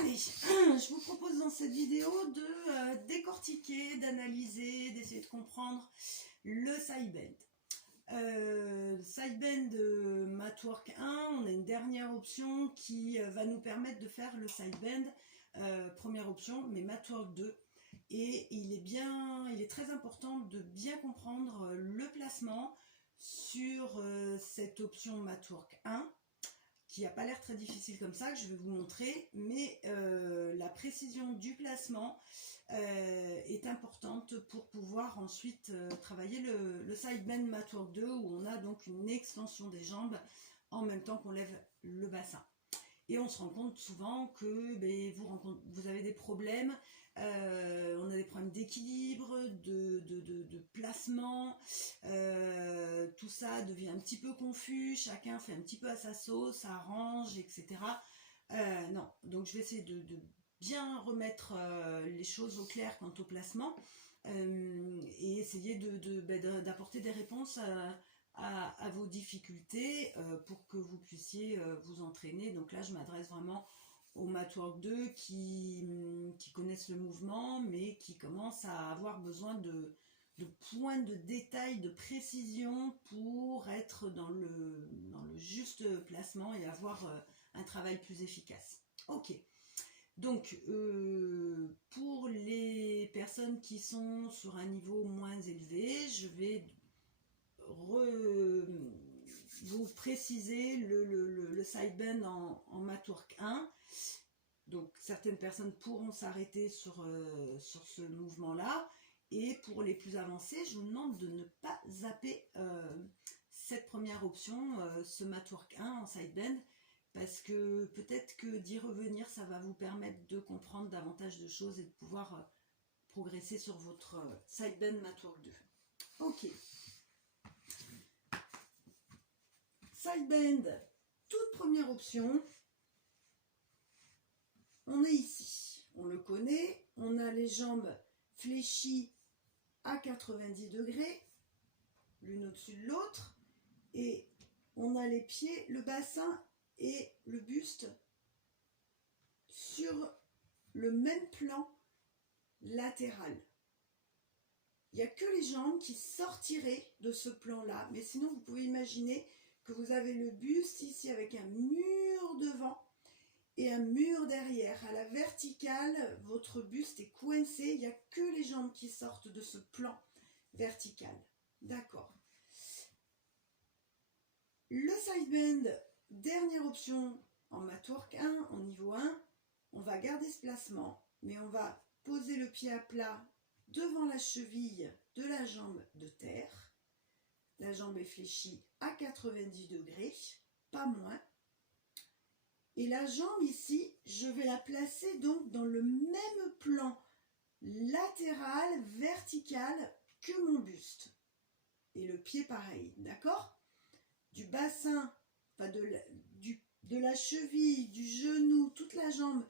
Allez, je vous propose dans cette vidéo de décortiquer, d'analyser, d'essayer de comprendre le sideband. Sideband Matwork 1, on a une dernière option qui va nous permettre de faire le sideband, première option, mais Matwork 2. Et il est très important de bien comprendre le placement sur cette option Matwork 1, qui n'a pas l'air très difficile comme ça, que je vais vous montrer, mais la précision du placement est importante pour pouvoir ensuite travailler le sideband Matwork 2, où on a donc une extension des jambes en même temps qu'on lève le bassin. Et on se rend compte souvent que vous avez des problèmes, on a des problèmes d'équilibre, de placement, tout ça devient un petit peu confus, chacun fait un petit peu à sa sauce, ça arrange, etc. Non, donc je vais essayer de bien remettre les choses au clair quant au placement et essayer d'apporter des réponses à vos difficultés pour que vous puissiez vous entraîner. Donc là je m'adresse vraiment aux Matwork 2 qui connaissent le mouvement mais qui commencent à avoir besoin de points de détail, de précision pour être dans le juste placement et avoir un travail plus efficace. Ok, donc pour les personnes qui sont sur un niveau moins élevé, je vais vous préciser le sideband en Matwork 1. Donc certaines personnes pourront s'arrêter sur ce mouvement-là. Et pour les plus avancés, je vous demande de ne pas zapper cette première option, ce Matwork 1 en sideband, parce que peut-être que d'y revenir, ça va vous permettre de comprendre davantage de choses et de pouvoir progresser sur votre sideband Matwork 2. Ok. Sideband, toute première option, on est ici, on le connaît, on a les jambes fléchies à 90 degrés, l'une au-dessus de l'autre, et on a les pieds, le bassin et le buste sur le même plan latéral. Il n'y a que les jambes qui sortiraient de ce plan-là, mais sinon vous pouvez imaginer que vous avez le buste ici avec un mur devant et un mur derrière. À la verticale, votre buste est coincé, il n'y a que les jambes qui sortent de ce plan vertical. D'accord. Le sideband, dernière option en Matwork 1, en niveau 1, on va garder ce placement, mais on va poser le pied à plat devant la cheville de la jambe de terre. La jambe est fléchie à 90 degrés, pas moins. Et la jambe ici, je vais la placer donc dans le même plan latéral, vertical que mon buste. Et le pied pareil, d'accord? Du bassin, enfin de la cheville, du genou, toute la jambe,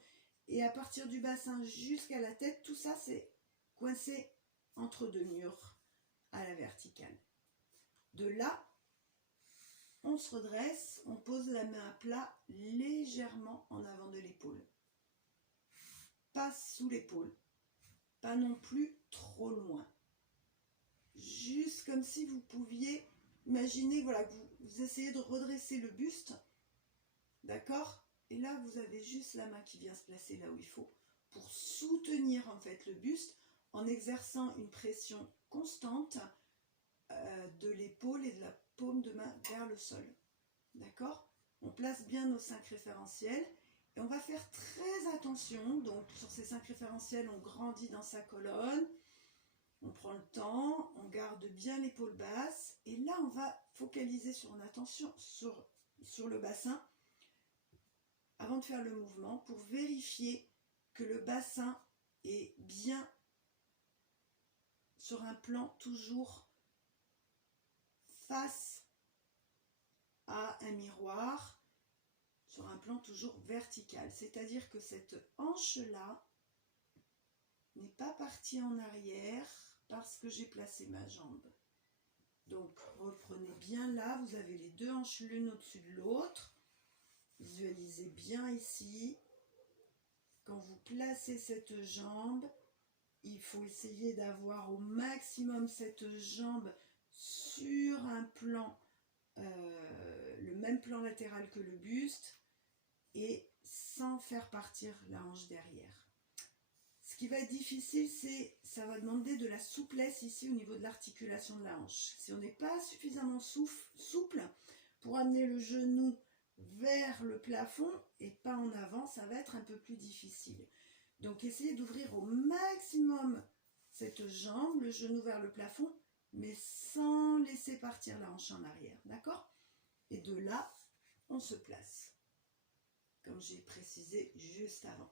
et à partir du bassin jusqu'à la tête, tout ça c'est coincé entre deux murs à la verticale. De là, on se redresse, on pose la main à plat légèrement en avant de l'épaule. Pas sous l'épaule, pas non plus trop loin. Juste comme si vous pouviez imaginer, voilà, que vous essayez de redresser le buste, d'accord? Et là, vous avez juste la main qui vient se placer là où il faut pour soutenir en fait le buste en exerçant une pression constante de l'épaule et de la paume de main vers le sol. D'accord? On place bien nos 5 référentiels et on va faire très attention. Donc sur ces 5 référentiels, on grandit dans sa colonne, on prend le temps, on garde bien l'épaule basse et là on va focaliser sur une attention sur le bassin avant de faire le mouvement pour vérifier que le bassin est bien sur un plan toujours face à un miroir, sur un plan toujours vertical. C'est-à-dire que cette hanche-là n'est pas partie en arrière parce que j'ai placé ma jambe. Donc reprenez bien là, vous avez les deux hanches l'une au-dessus de l'autre. Visualisez bien ici. quand vous placez cette jambe, il faut essayer d'avoir au maximum cette jambe sur un plan, le même plan latéral que le buste, et sans faire partir la hanche derrière. Ce qui va être difficile, ça va demander de la souplesse ici au niveau de l'articulation de la hanche. Si on n'est pas suffisamment souple pour amener le genou vers le plafond et pas en avant, ça va être un peu plus difficile. Donc essayez d'ouvrir au maximum cette jambe, le genou vers le plafond, mais sans laisser partir la hanche en arrière, d'accord? Et de là, on se place, comme j'ai précisé juste avant.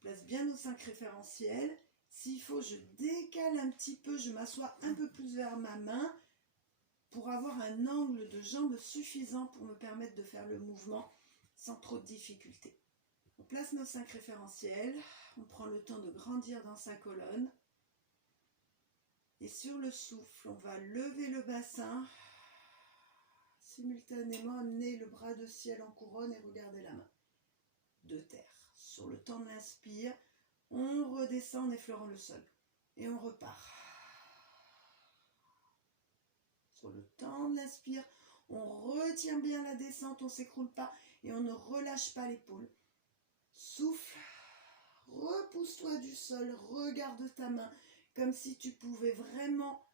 Place bien nos 5 référentiels. S'il faut, je décale un petit peu, je m'assois un peu plus vers ma main pour avoir un angle de jambe suffisant pour me permettre de faire le mouvement sans trop de difficulté. On place nos 5 référentiels, on prend le temps de grandir dans sa colonne. Et sur le souffle, on va lever le bassin, simultanément amener le bras de ciel en couronne et regarder la main de terre. Sur le temps de l'inspire, on redescend en effleurant le sol et on repart. Sur le temps de l'inspire, on retient bien la descente, on ne s'écroule pas et on ne relâche pas l'épaule. Souffle, repousse-toi du sol, regarde ta main comme si tu pouvais vraiment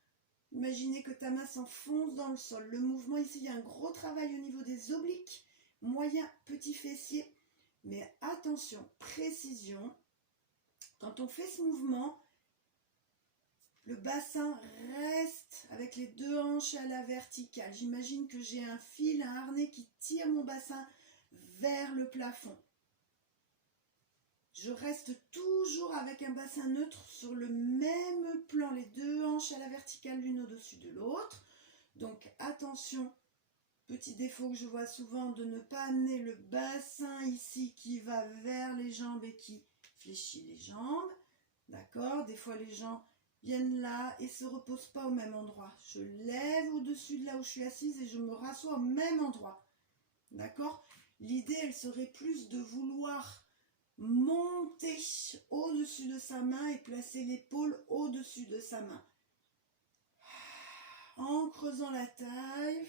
imaginer que ta main s'enfonce dans le sol. Le mouvement ici, il y a un gros travail au niveau des obliques, moyen, petit fessier. Mais attention, précision, quand on fait ce mouvement, le bassin reste avec les 2 hanches à la verticale. J'imagine que j'ai un fil, un harnais qui tire mon bassin vers le plafond. Je reste toujours avec un bassin neutre sur le même plan, les 2 hanches à la verticale l'une au-dessus de l'autre. Donc attention, petit défaut que je vois souvent, de ne pas amener le bassin ici qui va vers les jambes et qui fléchit les jambes. D'accord? Des fois les gens viennent là et ne se reposent pas au même endroit. Je lève au-dessus de là où je suis assise et je me rassois au même endroit. D'accord? L'idée, elle serait plus de vouloir monter au-dessus de sa main et placer l'épaule au-dessus de sa main. En creusant la taille,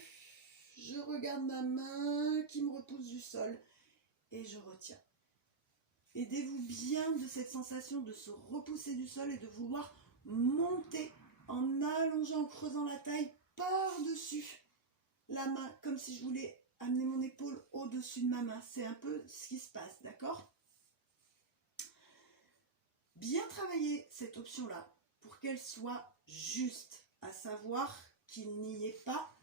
je regarde ma main qui me repousse du sol et je retiens. Aidez-vous bien de cette sensation de se repousser du sol et de vouloir monter en allongeant, en creusant la taille par-dessus la main, comme si je voulais amener mon épaule au-dessus de ma main. C'est un peu ce qui se passe, d'accord? Bien travailler cette option-là pour qu'elle soit juste, à savoir qu'il n'y ait pas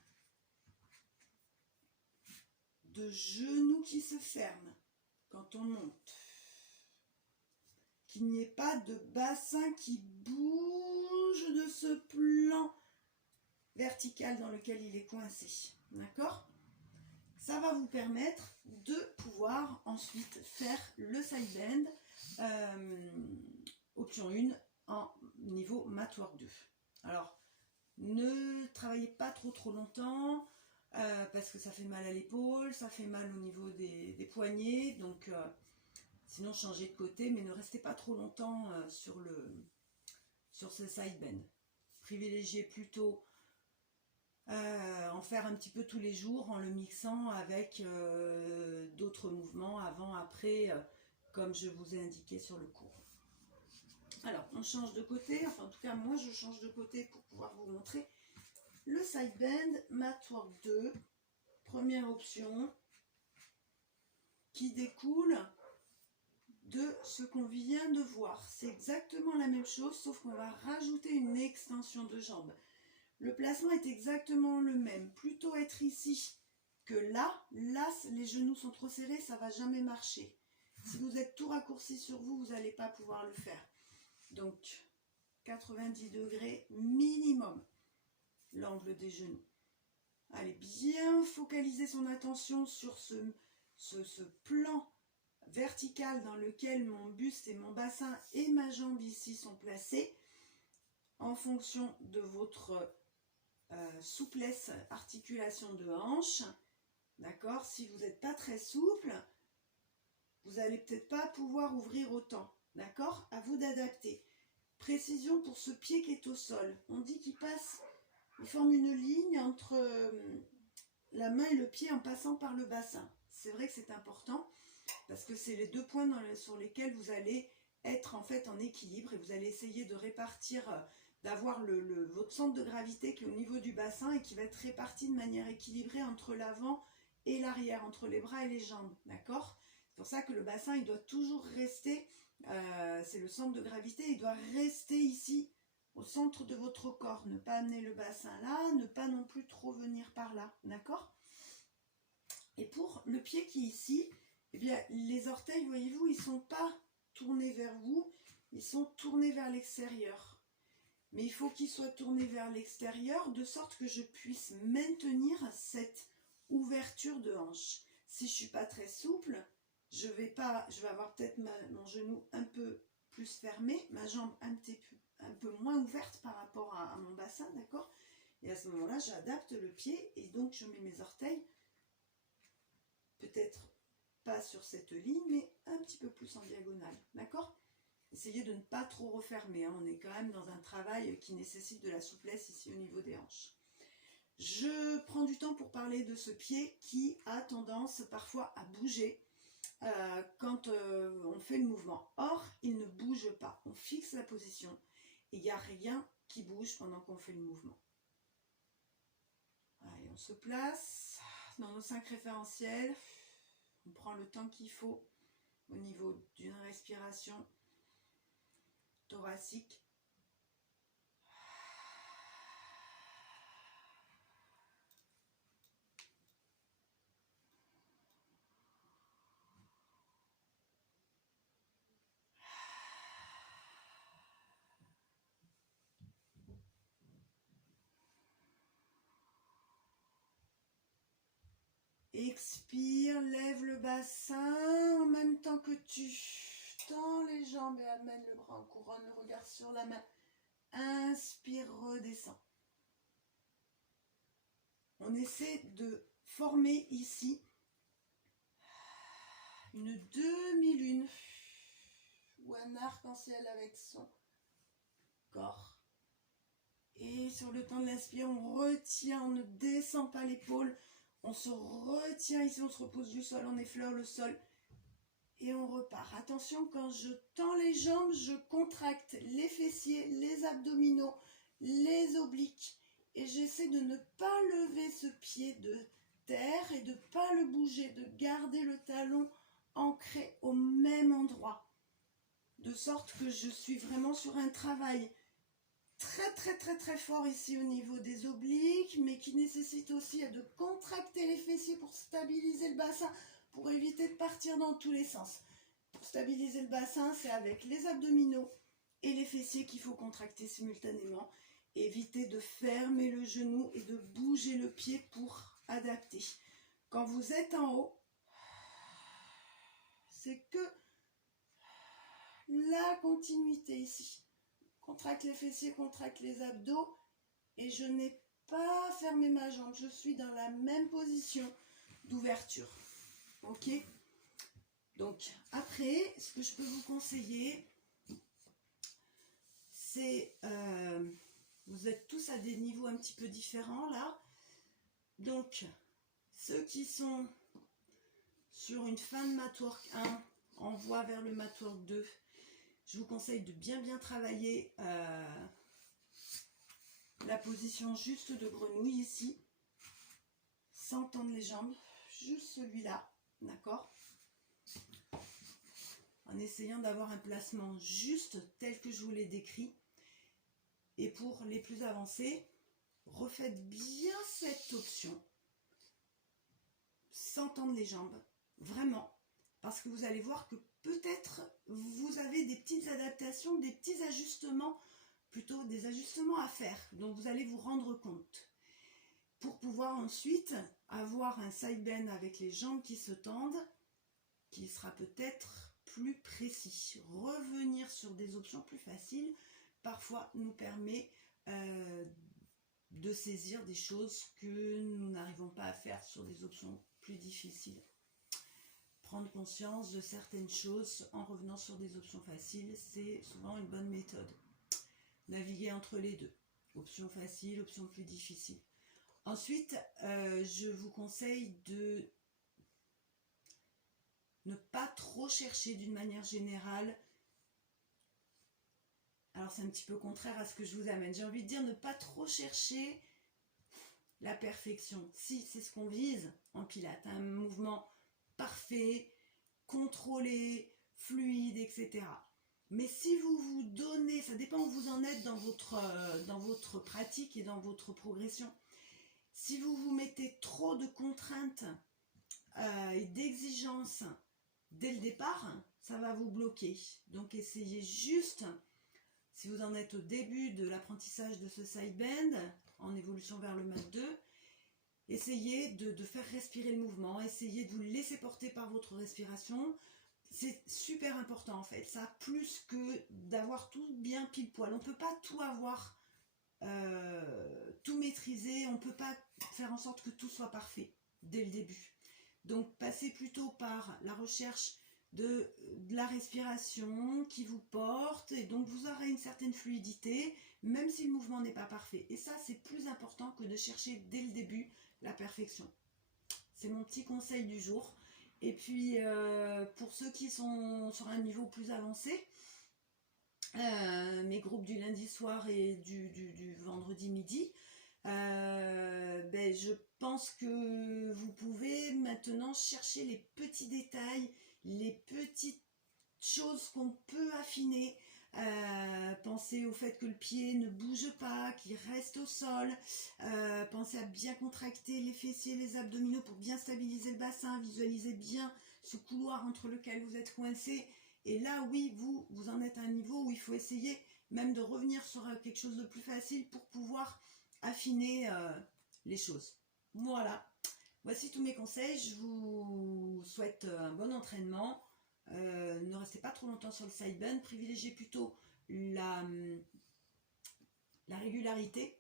de genoux qui se ferment quand on monte, qu'il n'y ait pas de bassin qui bouge de ce plan vertical dans lequel il est coincé, d'accord? Ça va vous permettre de pouvoir ensuite faire le side bend, option 1 en niveau mat work 2. Alors, ne travaillez pas trop longtemps parce que ça fait mal à l'épaule, ça fait mal au niveau des poignets, donc sinon changez de côté, mais ne restez pas trop longtemps sur ce side bend. Privilégiez plutôt en faire un petit peu tous les jours en le mixant avec d'autres mouvements avant, après, comme je vous ai indiqué sur le cours. Alors, on change de côté, enfin en tout cas moi je change de côté pour pouvoir vous montrer le side bend mat work 2, première option qui découle de ce qu'on vient de voir. C'est exactement la même chose sauf qu'on va rajouter une extension de jambe. Le placement est exactement le même, plutôt être ici que là. Là, les genoux sont trop serrés, ça ne va jamais marcher. Si vous êtes tout raccourci sur vous, vous n'allez pas pouvoir le faire. Donc, 90 degrés minimum, l'angle des genoux. Allez, bien focaliser son attention sur ce plan vertical dans lequel mon buste et mon bassin et ma jambe ici sont placés en fonction de votre souplesse, articulation de hanche. D'accord? Si vous n'êtes pas très souple, vous n'allez peut-être pas pouvoir ouvrir autant. D'accord? À vous d'adapter. Précision pour ce pied qui est au sol. On dit qu'il passe, il forme une ligne entre la main et le pied en passant par le bassin. C'est vrai que c'est important parce que c'est les deux points sur lesquels vous allez être en fait en équilibre et vous allez essayer de répartir, d'avoir votre centre de gravité qui est au niveau du bassin et qui va être réparti de manière équilibrée entre l'avant et l'arrière, entre les bras et les jambes. D'accord? C'est pour ça que le bassin, il doit toujours rester, c'est le centre de gravité, il doit rester ici, au centre de votre corps. Ne pas amener le bassin là, ne pas non plus trop venir par là. D'accord? Et pour le pied qui est ici, eh bien, les orteils, voyez-vous, ils ne sont pas tournés vers vous, ils sont tournés vers l'extérieur. Mais il faut qu'ils soient tournés vers l'extérieur de sorte que je puisse maintenir cette ouverture de hanche. Si je ne suis pas très souple, je vais avoir peut-être mon genou un peu plus fermé, ma jambe un peu moins ouverte par rapport à mon bassin, d'accord? Et à ce moment-là, j'adapte le pied et donc je mets mes orteils peut-être pas sur cette ligne, mais un petit peu plus en diagonale, d'accord? Essayez de ne pas trop refermer, hein. On est quand même dans un travail qui nécessite de la souplesse ici au niveau des hanches. Je prends du temps pour parler de ce pied qui a tendance parfois à bouger quand on fait le mouvement. Or, il ne bouge pas. On fixe la position et il n'y a rien qui bouge pendant qu'on fait le mouvement. Allez, on se place dans nos 5 référentiels. On prend le temps qu'il faut au niveau d'une respiration thoracique. Expire, lève le bassin en même temps que tu tends les jambes et amène le bras en couronne, le regard sur la main. Inspire, redescends. On essaie de former ici une demi-lune ou un arc-en-ciel avec son corps. Et sur le temps de l'inspire, on retient, on ne descend pas l'épaule. On se retient ici, on se repose du sol, on effleure le sol. Et on repart. Attention, quand je tends les jambes, je contracte les fessiers, les abdominaux, les obliques. Et j'essaie de ne pas lever ce pied de terre et de ne pas le bouger, de garder le talon ancré au même endroit. De sorte que je suis vraiment sur un travail très fort ici au niveau des obliques, mais qui nécessite aussi de contracter les fessiers pour stabiliser le bassin, pour éviter de partir dans tous les sens. Pour stabiliser le bassin, c'est avec les abdominaux et les fessiers qu'il faut contracter simultanément. Éviter de fermer le genou et de bouger le pied pour adapter. Quand vous êtes en haut, c'est que la continuité ici. Contracte les fessiers, contracte les abdos et je n'ai pas fermé ma jambe. Je suis dans la même position d'ouverture. Ok? Donc, après, ce que je peux vous conseiller, c'est... vous êtes tous à des niveaux un petit peu différents là. Donc, ceux qui sont sur une fin de matwork 1, en voie vers le matwork 2, je vous conseille de bien travailler la position juste de grenouille ici, sans tendre les jambes, juste celui-là, d'accord? En essayant d'avoir un placement juste tel que je vous l'ai décrit. Et pour les plus avancés, refaites bien cette option, sans tendre les jambes, vraiment, parce que vous allez voir que peut-être vous avez des petites adaptations, des petits ajustements, plutôt des ajustements à faire, dont vous allez vous rendre compte. Pour pouvoir ensuite avoir un side bend avec les jambes qui se tendent, qui sera peut-être plus précis. Revenir sur des options plus faciles, parfois nous permet de saisir des choses que nous n'arrivons pas à faire sur des options plus difficiles. prendre conscience de certaines choses en revenant sur des options faciles, c'est souvent une bonne méthode. Naviguer entre les deux, option facile, option plus difficile. Ensuite, je vous conseille de ne pas trop chercher d'une manière générale. Alors c'est un petit peu contraire à ce que je vous amène. J'ai envie de dire ne pas trop chercher la perfection. Si, c'est ce qu'on vise en pilates, un mouvement parfait, contrôlé, fluide, etc. Mais si vous vous donnez, ça dépend où vous en êtes dans votre pratique et dans votre progression. Si vous vous mettez trop de contraintes et d'exigences dès le départ, ça va vous bloquer. Donc essayez juste, si vous en êtes au début de l'apprentissage de ce side bend, en évolution vers le mat 2, essayez de faire respirer le mouvement, essayez de vous laisser porter par votre respiration. C'est super important en fait, ça, plus que d'avoir tout bien pile poil. On ne peut pas tout avoir, tout maîtriser, on ne peut pas faire en sorte que tout soit parfait dès le début. Donc passez plutôt par la recherche de la respiration qui vous porte, et donc vous aurez une certaine fluidité, même si le mouvement n'est pas parfait. Et ça, c'est plus important que de chercher dès le début la perfection. C'est mon petit conseil du jour. Et puis, pour ceux qui sont sur un niveau plus avancé, mes groupes du lundi soir et du vendredi midi, je pense que vous pouvez maintenant chercher les petits détails, les petites choses qu'on peut affiner. Pensez au fait que le pied ne bouge pas, qu'il reste au sol. Pensez à bien contracter les fessiers, les abdominaux pour bien stabiliser le bassin. Visualisez bien ce couloir entre lequel vous êtes coincé. Et là, oui, vous en êtes à un niveau où il faut essayer même de revenir sur quelque chose de plus facile pour pouvoir affiner les choses. Voilà, voici tous mes conseils. Je vous souhaite un bon entraînement. Ne restez pas trop longtemps sur le side bend, privilégiez plutôt la régularité,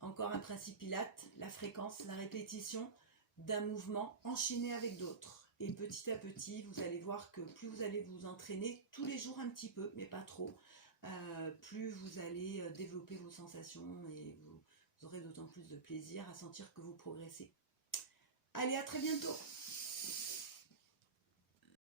encore un principe Pilates, la fréquence, la répétition d'un mouvement enchaîné avec d'autres. Et petit à petit, vous allez voir que plus vous allez vous entraîner, tous les jours un petit peu, mais pas trop, plus vous allez développer vos sensations et vous aurez d'autant plus de plaisir à sentir que vous progressez. Allez, à très bientôt!